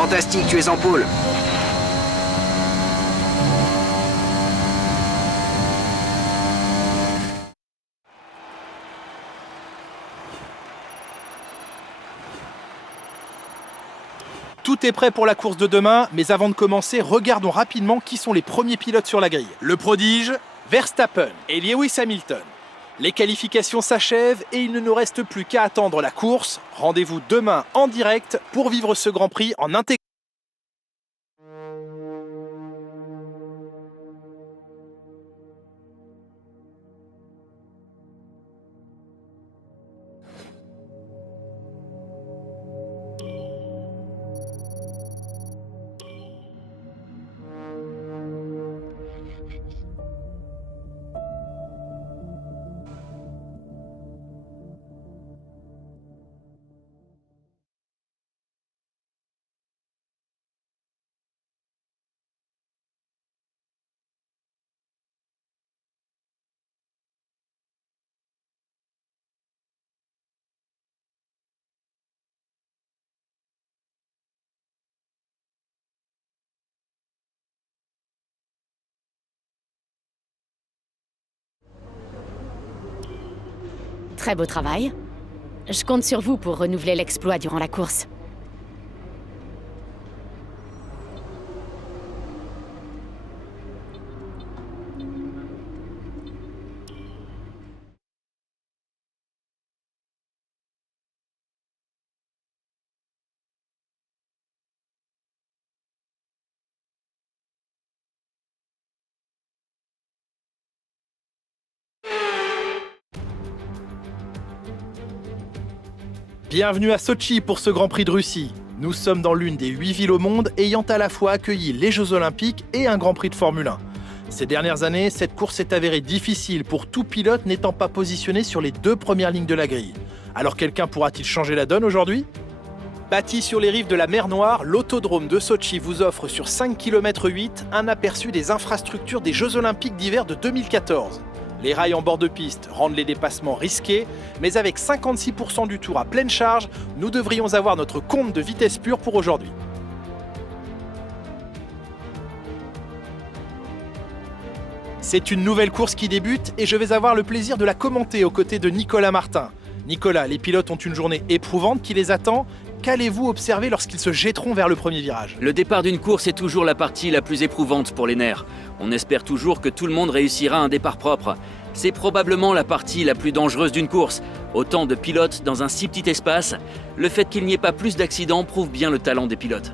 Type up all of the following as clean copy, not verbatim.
Fantastique, tu es en pôle. Tout est prêt pour la course de demain, mais avant de commencer, regardons rapidement qui sont les premiers pilotes sur la grille. Le prodige, Verstappen et Lewis Hamilton. Les qualifications s'achèvent et il ne nous reste plus qu'à attendre la course. Rendez-vous demain en direct pour vivre ce Grand Prix en intégralité. Très beau travail. Je compte sur vous pour renouveler l'exploit durant la course. Bienvenue à Sotchi pour ce Grand Prix de Russie. Nous sommes dans l'une des 8 villes au monde ayant à la fois accueilli les Jeux Olympiques et un Grand Prix de Formule 1. Ces dernières années, cette course s'est avérée difficile pour tout pilote n'étant pas positionné sur les 2 premières lignes de la grille. Alors quelqu'un pourra-t-il changer la donne aujourd'hui ? Bâti sur les rives de la mer Noire, l'autodrome de Sotchi vous offre sur 5,8 km un aperçu des infrastructures des Jeux Olympiques d'hiver de 2014. Les rails en bord de piste rendent les dépassements risqués, mais avec 56% du tour à pleine charge, nous devrions avoir notre compte de vitesse pure pour aujourd'hui. C'est une nouvelle course qui débute et je vais avoir le plaisir de la commenter aux côtés de Nicolas Martin. Nicolas, les pilotes ont une journée éprouvante qui les attend. Qu'allez-vous observer lorsqu'ils se jetteront vers le premier virage ? Le départ d'une course est toujours la partie la plus éprouvante pour les nerfs. On espère toujours que tout le monde réussira un départ propre. C'est probablement la partie la plus dangereuse d'une course. Autant de pilotes dans un si petit espace, le fait qu'il n'y ait pas plus d'accidents prouve bien le talent des pilotes.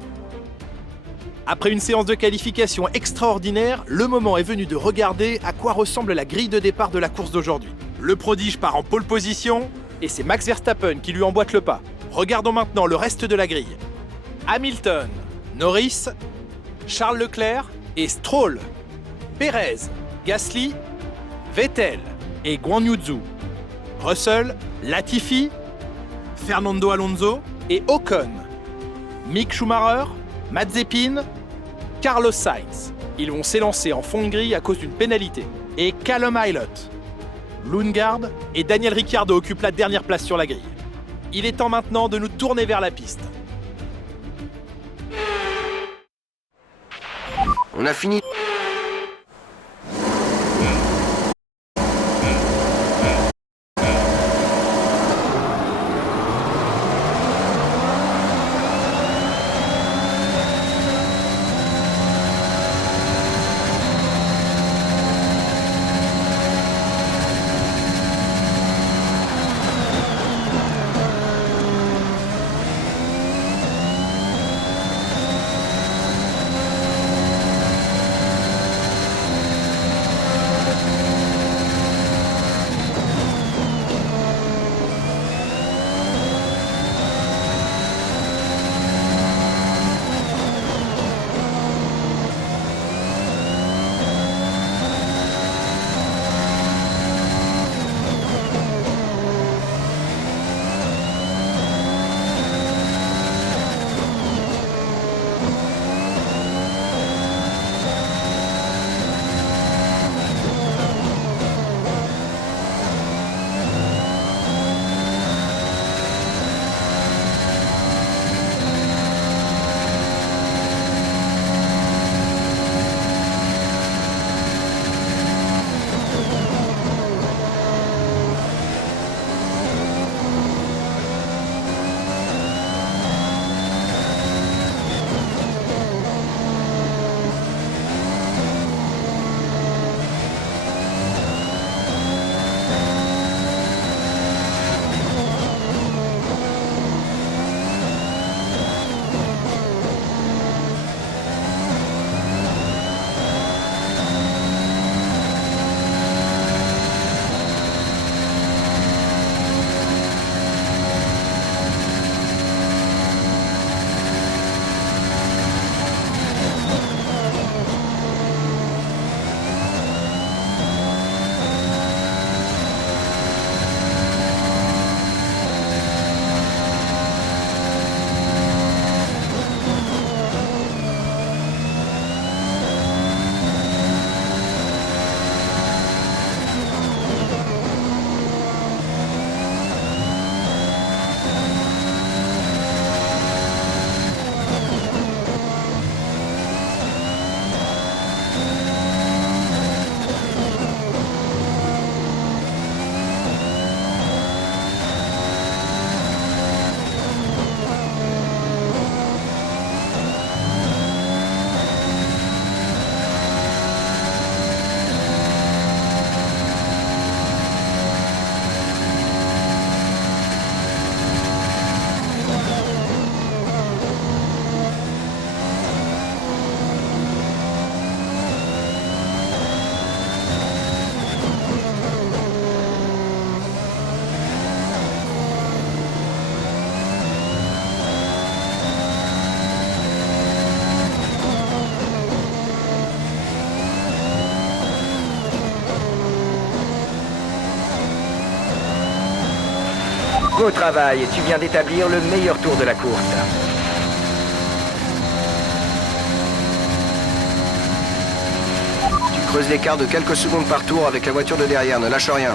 Après une séance de qualification extraordinaire, le moment est venu de regarder à quoi ressemble la grille de départ de la course d'aujourd'hui. Le prodige part en pole position et c'est Max Verstappen qui lui emboîte le pas. Regardons maintenant le reste de la grille. Hamilton, Norris, Charles Leclerc et Stroll, Perez, Gasly, Vettel et Guan Yu Zhou, Russell, Latifi, Fernando Alonso et Ocon, Mick Schumacher, Mazepin, Carlos Sainz. Ils vont s'élancer en fond de grille à cause d'une pénalité. Et Callum Ilott, Lundgaard et Daniel Ricciardo occupent la dernière place sur la grille. Il est temps maintenant de nous tourner vers la piste. On a fini. Beau travail, tu viens d'établir le meilleur tour de la course. Tu creuses l'écart de quelques secondes par tour avec la voiture de derrière, ne lâche rien.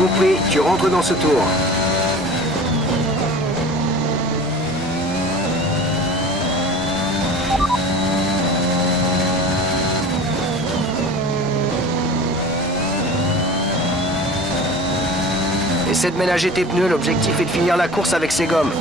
Compris, tu rentres dans ce tour. Essaie de ménager tes pneus, l'objectif est de finir la course avec ces gommes.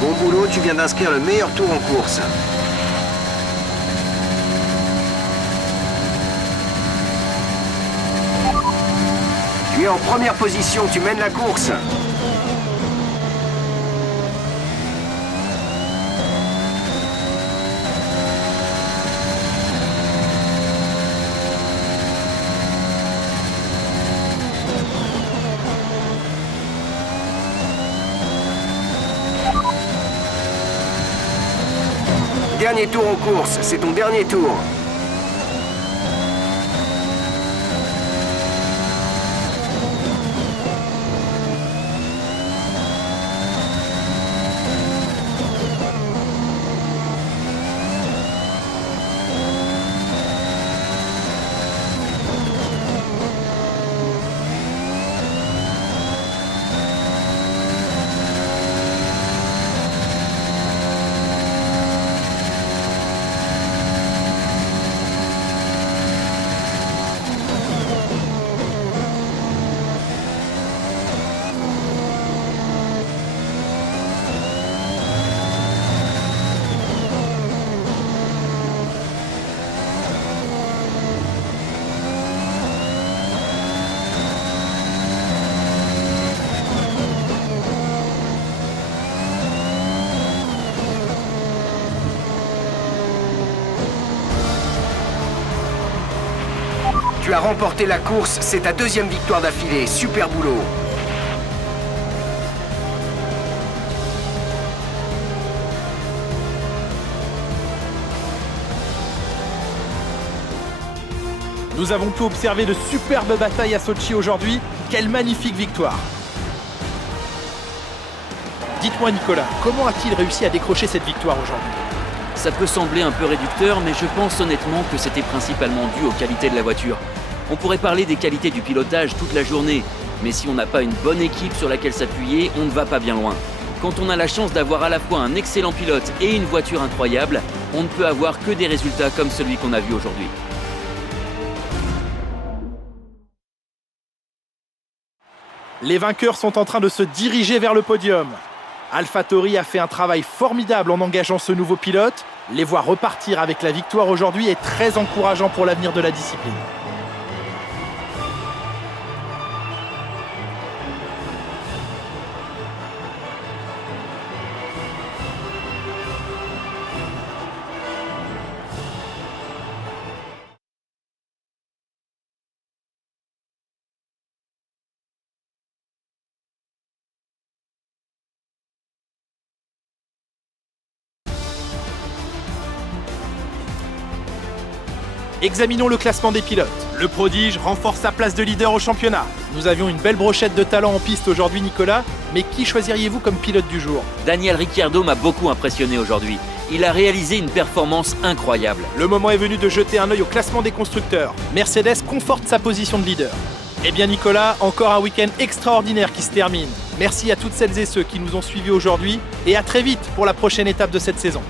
Bon boulot, tu viens d'inscrire le meilleur tour en course. Tu es en première position, tu mènes la course. Dernier tour en course, c'est ton dernier tour. Tu as remporté la course, c'est ta deuxième victoire d'affilée. Super boulot. Nous avons pu observer de superbes batailles à Sochi aujourd'hui. Quelle magnifique victoire! Dites-moi Nicolas, comment a-t-il réussi à décrocher cette victoire aujourd'hui? Ça peut sembler un peu réducteur, mais je pense honnêtement que c'était principalement dû aux qualités de la voiture. On pourrait parler des qualités du pilotage toute la journée, mais si on n'a pas une bonne équipe sur laquelle s'appuyer, on ne va pas bien loin. Quand on a la chance d'avoir à la fois un excellent pilote et une voiture incroyable, on ne peut avoir que des résultats comme celui qu'on a vu aujourd'hui. Les vainqueurs sont en train de se diriger vers le podium. AlphaTauri a fait un travail formidable en engageant ce nouveau pilote. Les voir repartir avec la victoire aujourd'hui est très encourageant pour l'avenir de la discipline. Examinons le classement des pilotes. Le prodige renforce sa place de leader au championnat. Nous avions une belle brochette de talent en piste aujourd'hui Nicolas, mais qui choisiriez-vous comme pilote du jour? Daniel Ricciardo m'a beaucoup impressionné aujourd'hui. Il a réalisé une performance incroyable. Le moment est venu de jeter un œil au classement des constructeurs. Mercedes conforte sa position de leader. Eh bien Nicolas, encore un week-end extraordinaire qui se termine. Merci à toutes celles et ceux qui nous ont suivis aujourd'hui et à très vite pour la prochaine étape de cette saison.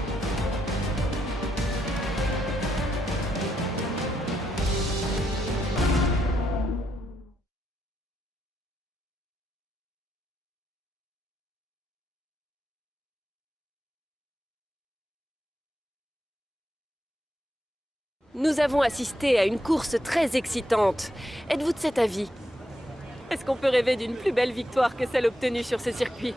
Nous avons assisté à une course très excitante. Êtes-vous de cet avis? Est-ce qu'on peut rêver d'une plus belle victoire que celle obtenue sur ce circuit?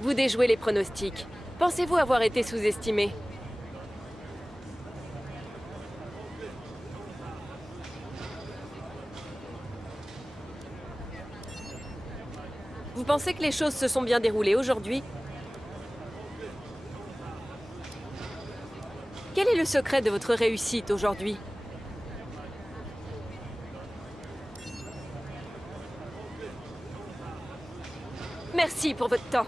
Vous déjouez les pronostics. Pensez-vous avoir été sous-estimé? Vous pensez que les choses se sont bien déroulées aujourd'hui? Quel est le secret de votre réussite aujourd'hui? Merci pour votre temps.